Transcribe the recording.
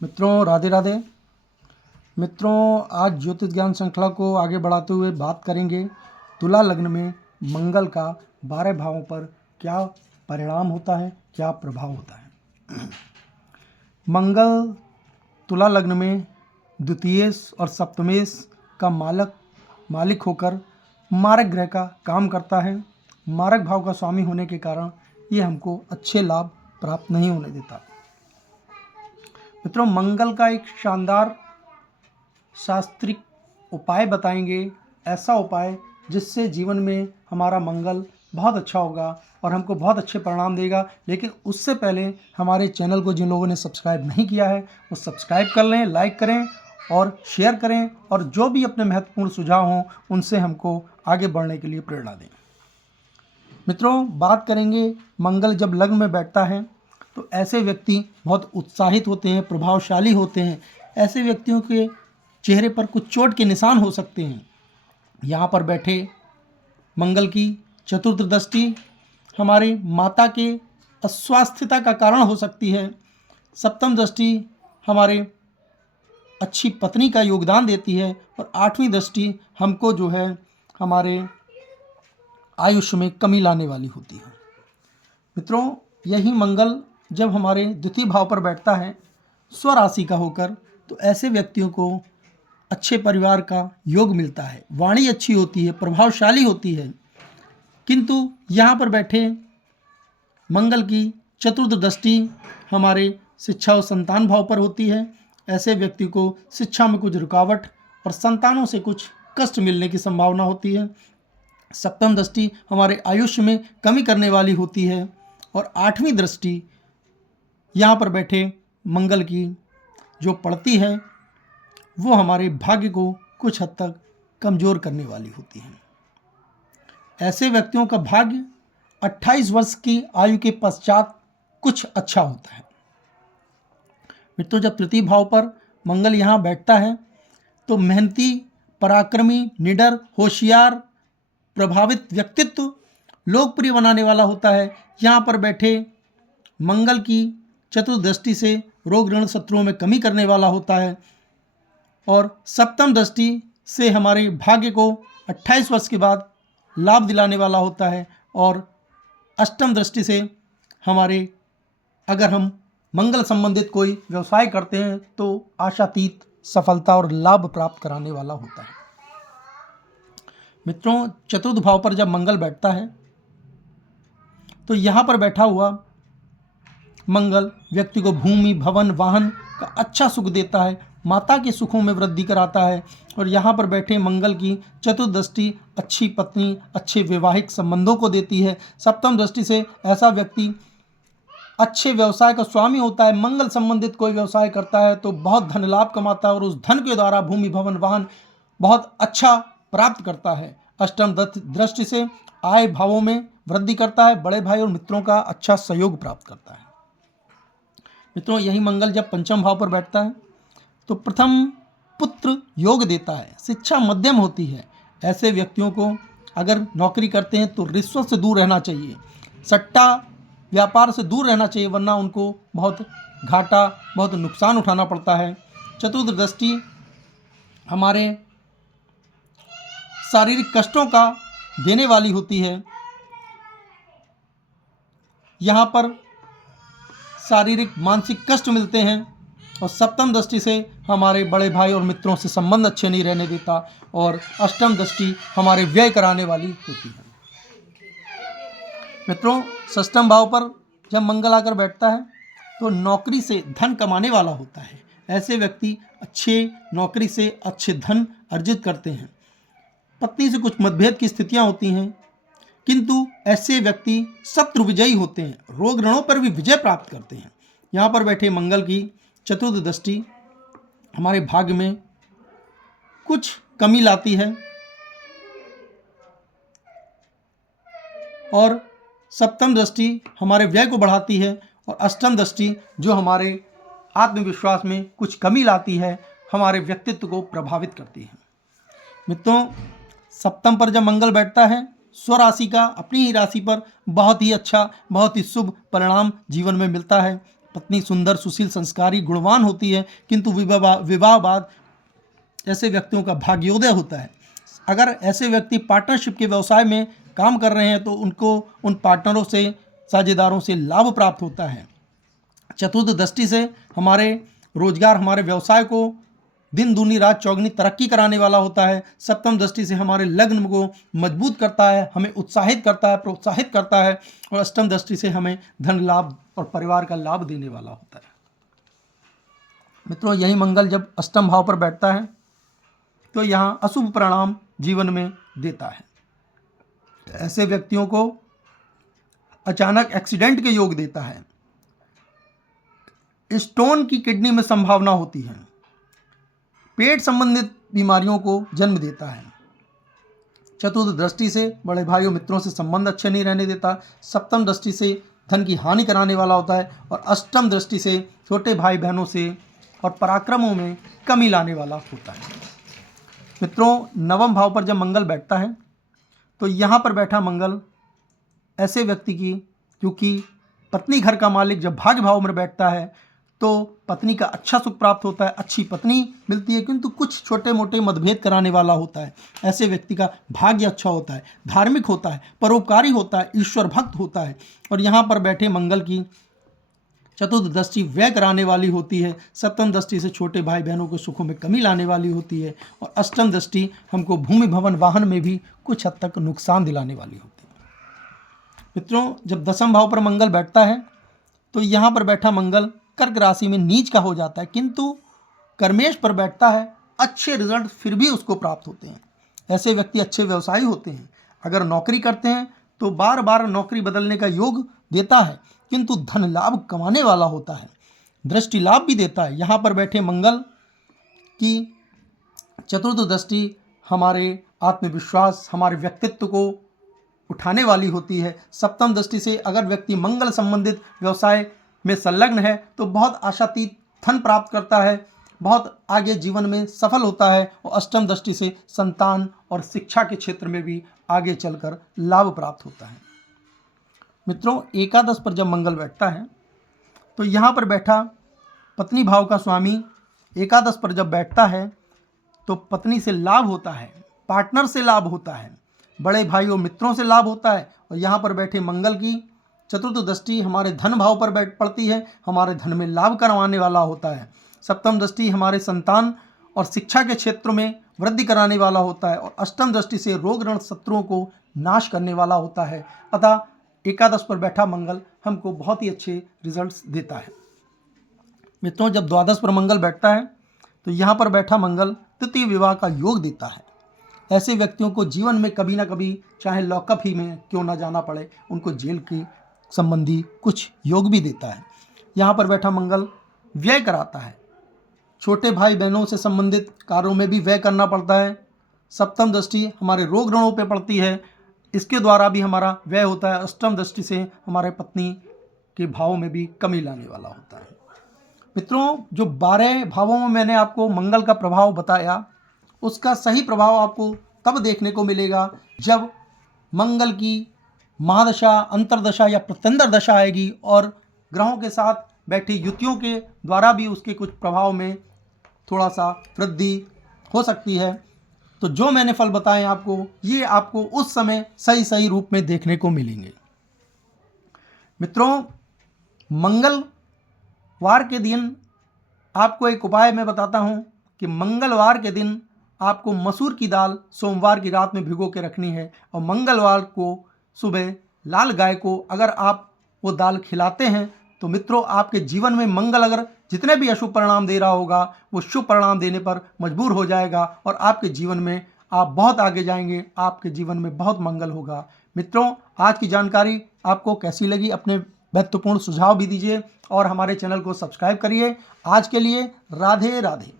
मित्रों राधे राधे। मित्रों आज ज्योतिष ज्ञान श्रृंखला को आगे बढ़ाते हुए बात करेंगे तुला लग्न में मंगल का 12 भावों पर क्या परिणाम होता है, क्या प्रभाव होता है। मंगल तुला लग्न में द्वितीयेश और सप्तमेश का मालिक होकर मारक ग्रह का काम करता है। मारक भाव का स्वामी होने के कारण ये हमको अच्छे लाभ प्राप्त नहीं होने देता। मित्रों मंगल का एक शानदार शास्त्रिक उपाय बताएंगे, ऐसा उपाय जिससे जीवन में हमारा मंगल बहुत अच्छा होगा और हमको बहुत अच्छे परिणाम देगा। लेकिन उससे पहले हमारे चैनल को जिन लोगों ने सब्सक्राइब नहीं किया है वो सब्सक्राइब कर लें, लाइक करें और शेयर करें, और जो भी अपने महत्वपूर्ण सुझाव हों उनसे हमको आगे बढ़ने के लिए प्रेरणा दें। मित्रों बात करेंगे मंगल जब लग्न में बैठता है तो ऐसे व्यक्ति बहुत उत्साहित होते हैं, प्रभावशाली होते हैं। ऐसे व्यक्तियों के चेहरे पर कुछ चोट के निशान हो सकते हैं। यहाँ पर बैठे मंगल की चतुर्थ दृष्टि हमारे माता के अस्वास्थ्यता का कारण हो सकती है। सप्तम दृष्टि हमारे अच्छी पत्नी का योगदान देती है, और आठवीं दृष्टि हमको जो है हमारे आयुष्य में कमी लाने वाली होती है। मित्रों यही मंगल जब हमारे द्वितीय भाव पर बैठता है स्वराशि का होकर, तो ऐसे व्यक्तियों को अच्छे परिवार का योग मिलता है, वाणी अच्छी होती है, प्रभावशाली होती है। किंतु यहाँ पर बैठे मंगल की चतुर्थ दृष्टि हमारे शिक्षा और संतान भाव पर होती है। ऐसे व्यक्ति को शिक्षा में कुछ रुकावट और संतानों से कुछ कष्ट मिलने की संभावना होती है। सप्तम दृष्टि हमारे आयुष्य में कमी करने वाली होती है, और आठवीं दृष्टि यहाँ पर बैठे मंगल की जो पड़ती है वो हमारे भाग्य को कुछ हद तक कमज़ोर करने वाली होती है। ऐसे व्यक्तियों का भाग्य 28 वर्ष की आयु के पश्चात कुछ अच्छा होता है। मित्रों जब तृतीय भाव पर मंगल यहाँ बैठता है तो मेहनती, पराक्रमी, निडर, होशियार, प्रभावित व्यक्तित्व लोकप्रिय बनाने वाला होता है। यहाँ पर बैठे मंगल की चतुर्दृष्टि से रोग ऋण शत्रुओं में कमी करने वाला होता है, और सप्तम दृष्टि से हमारे भाग्य को 28 वर्ष के बाद लाभ दिलाने वाला होता है, और अष्टम दृष्टि से हमारे अगर हम मंगल संबंधित कोई व्यवसाय करते हैं तो आशातीत सफलता और लाभ प्राप्त कराने वाला होता है। मित्रों चतुर्थ भाव पर जब मंगल बैठता है तो यहाँ पर बैठा हुआ मंगल व्यक्ति को भूमि, भवन, वाहन का अच्छा सुख देता है, माता के सुखों में वृद्धि कराता है। और यहाँ पर बैठे मंगल की चतुर्दृष्टि अच्छी पत्नी, अच्छे वैवाहिक संबंधों को देती है। सप्तम दृष्टि से ऐसा व्यक्ति अच्छे व्यवसाय का स्वामी होता है। मंगल संबंधित कोई व्यवसाय करता है तो बहुत धन लाभ कमाता है, और उस धन के द्वारा भूमि, भवन, वाहन बहुत अच्छा प्राप्त करता है। अष्टम दृष्टि से आय भावों में वृद्धि करता है, बड़े भाई और मित्रों का अच्छा सहयोग प्राप्त करता है। मित्रों यही मंगल जब पंचम भाव पर बैठता है तो प्रथम पुत्र योग देता है, शिक्षा मध्यम होती है। ऐसे व्यक्तियों को अगर नौकरी करते हैं तो रिश्वत से दूर रहना चाहिए, सट्टा व्यापार से दूर रहना चाहिए, वरना उनको बहुत घाटा, बहुत नुकसान उठाना पड़ता है। चतुर्थ दृष्टि हमारे शारीरिक कष्टों का देने वाली होती है। यहाँ पर शारीरिक मानसिक कष्ट मिलते हैं, और सप्तम दृष्टि से हमारे बड़े भाई और मित्रों से संबंध अच्छे नहीं रहने देता, और अष्टम दृष्टि हमारे व्यय कराने वाली होती है। मित्रों षष्ठम भाव पर जब मंगल आकर बैठता है तो नौकरी से धन कमाने वाला होता है। ऐसे व्यक्ति अच्छे नौकरी से अच्छे धन अर्जित करते हैं। पत्नी से कुछ मतभेद की स्थितियां होती हैं, किंतु ऐसे व्यक्ति शत्रु विजयी होते हैं, रोग ऋणों पर भी विजय प्राप्त करते हैं। यहाँ पर बैठे मंगल की चतुर्थ दृष्टि हमारे भाग्य में कुछ कमी लाती है, और सप्तम दृष्टि हमारे व्यय को बढ़ाती है, और अष्टम दृष्टि जो हमारे आत्मविश्वास में कुछ कमी लाती है, हमारे व्यक्तित्व को प्रभावित करती है। मित्रों सप्तम पर जब मंगल बैठता है स्वराशि का अपनी ही राशि पर बहुत ही अच्छा, बहुत ही शुभ परिणाम जीवन में मिलता है। पत्नी सुंदर, सुशील, संस्कारी, गुणवान होती है, किंतु विवाह बाद ऐसे व्यक्तियों का भाग्योदय होता है। अगर ऐसे व्यक्ति पार्टनरशिप के व्यवसाय में काम कर रहे हैं तो उनको उन पार्टनरों से, साझेदारों से लाभ प्राप्त होता है। चतुर्थ दृष्टि से हमारे रोजगार, हमारे व्यवसाय को दिन दूनी रात चौगनी तरक्की कराने वाला होता है। सप्तम दृष्टि से हमारे लग्न को मजबूत करता है, हमें उत्साहित करता है, प्रोत्साहित करता है। और अष्टम दृष्टि से हमें धन लाभ और परिवार का लाभ देने वाला होता है। मित्रों, यही मंगल जब अष्टम भाव पर बैठता है तो यहाँ अशुभ परिणाम जीवन में देता है। ऐसे व्यक्तियों को अचानक एक्सीडेंट के योग देता है। स्टोन की किडनी में संभावना होती है। पेट संबंधित बीमारियों को जन्म देता है। चतुर्थ दृष्टि से बड़े भाइयों मित्रों से संबंध अच्छे नहीं रहने देता। सप्तम दृष्टि से धन की हानि कराने वाला होता है। और अष्टम दृष्टि से छोटे भाई बहनों से और पराक्रमों में कमी लाने वाला होता है। मित्रों, नवम भाव पर जब मंगल बैठता है तो यहाँ पर बैठा मंगल ऐसे व्यक्ति की, क्योंकि पत्नी घर का मालिक जब भाग्य भाव में बैठता है तो पत्नी का अच्छा सुख प्राप्त होता है, अच्छी पत्नी मिलती है, किंतु कुछ छोटे मोटे मतभेद कराने वाला होता है। ऐसे व्यक्ति का भाग्य अच्छा होता है, धार्मिक होता है, परोपकारी होता है, ईश्वर भक्त होता है। और यहाँ पर बैठे मंगल की चतुर्थ दृष्टि व्यय कराने वाली होती है। सप्तम दृष्टि से छोटे भाई बहनों के सुखों में कमी लाने वाली होती है। और अष्टम दृष्टि हमको भूमि भवन वाहन में भी कुछ हद तक नुकसान दिलाने वाली होती है। मित्रों, जब दसम भाव पर मंगल बैठता है तो यहाँ पर बैठा मंगल कर्क राशि में नीच का हो जाता है, किंतु कर्मेश पर बैठता है। अच्छे रिजल्ट फिर भी उसको प्राप्त होते हैं। ऐसे व्यक्ति अच्छे व्यवसायी होते हैं। अगर नौकरी करते हैं तो बार बार नौकरी बदलने का योग देता है, किंतु धन लाभ कमाने वाला होता है, दृष्टि लाभ भी देता है। यहाँ पर बैठे मंगल की चतुर्थ दृष्टि हमारे आत्मविश्वास, हमारे व्यक्तित्व को उठाने वाली होती है। सप्तम दृष्टि से अगर व्यक्ति मंगल संबंधित व्यवसाय में संलग्न है तो बहुत आशातीत धन प्राप्त करता है, बहुत आगे जीवन में सफल होता है। और अष्टम दृष्टि से संतान और शिक्षा के क्षेत्र में भी आगे चलकर लाभ प्राप्त होता है। मित्रों, एकादश पर जब मंगल बैठता है तो यहाँ पर बैठा पत्नी भाव का स्वामी एकादश पर जब बैठता है तो पत्नी से लाभ होता है, पार्टनर से लाभ होता है, बड़े भाइयों मित्रों से लाभ होता है। और यहाँ पर बैठे मंगल की चतुर्थ दृष्टि हमारे धन भाव पर बैठ पड़ती है, हमारे धन में लाभ करवाने वाला होता है। सप्तम दृष्टि हमारे संतान और शिक्षा के क्षेत्रों में वृद्धि कराने वाला होता है। और अष्टम दृष्टि से रोग ऋण शत्रुओं को नाश करने वाला होता है। अतः एकादश पर बैठा मंगल हमको बहुत ही अच्छे रिजल्ट्स देता है। मित्रों, जब द्वादश पर मंगल बैठता है तो यहाँ पर बैठा मंगल तृतीय विवाह का योग देता है। ऐसे व्यक्तियों को जीवन में कभी ना कभी, चाहे लॉकअप ही में क्यों ना जाना पड़े, उनको जेल की संबंधी कुछ योग भी देता है। यहाँ पर बैठा मंगल व्यय कराता है। छोटे भाई बहनों से संबंधित कार्यों में भी व्यय करना पड़ता है। सप्तम दृष्टि हमारे रोग ऋणों पे पड़ती है, इसके द्वारा भी हमारा व्यय होता है। अष्टम दृष्टि से हमारे पत्नी के भावों में भी कमी लाने वाला होता है। मित्रों, जो 12 भावों में मैंने आपको मंगल का प्रभाव बताया, उसका सही प्रभाव आपको तब देखने को मिलेगा जब मंगल की महादशा, अंतरदशा या प्रत्यंतर दशा आएगी और ग्रहों के साथ बैठी युतियों के द्वारा भी उसके कुछ प्रभाव में थोड़ा सा वृद्धि हो सकती है। तो जो मैंने फल बताए आपको, ये आपको उस समय सही सही रूप में देखने को मिलेंगे। मित्रों, मंगलवार के दिन आपको एक उपाय मैं बताता हूँ कि मंगलवार के दिन आपको मसूर की दाल सोमवार की रात में भिगो के रखनी है। और मंगलवार को सुबह लाल गाय को अगर आप वो दाल खिलाते हैं तो मित्रों, आपके जीवन में मंगल अगर जितने भी अशुभ परिणाम दे रहा होगा वो शुभ परिणाम देने पर मजबूर हो जाएगा और आपके जीवन में आप बहुत आगे जाएंगे, आपके जीवन में बहुत मंगल होगा। मित्रों, आज की जानकारी आपको कैसी लगी? अपने महत्वपूर्ण सुझाव भी दीजिए और हमारे चैनल को सब्सक्राइब करिए। आज के लिए राधे राधे।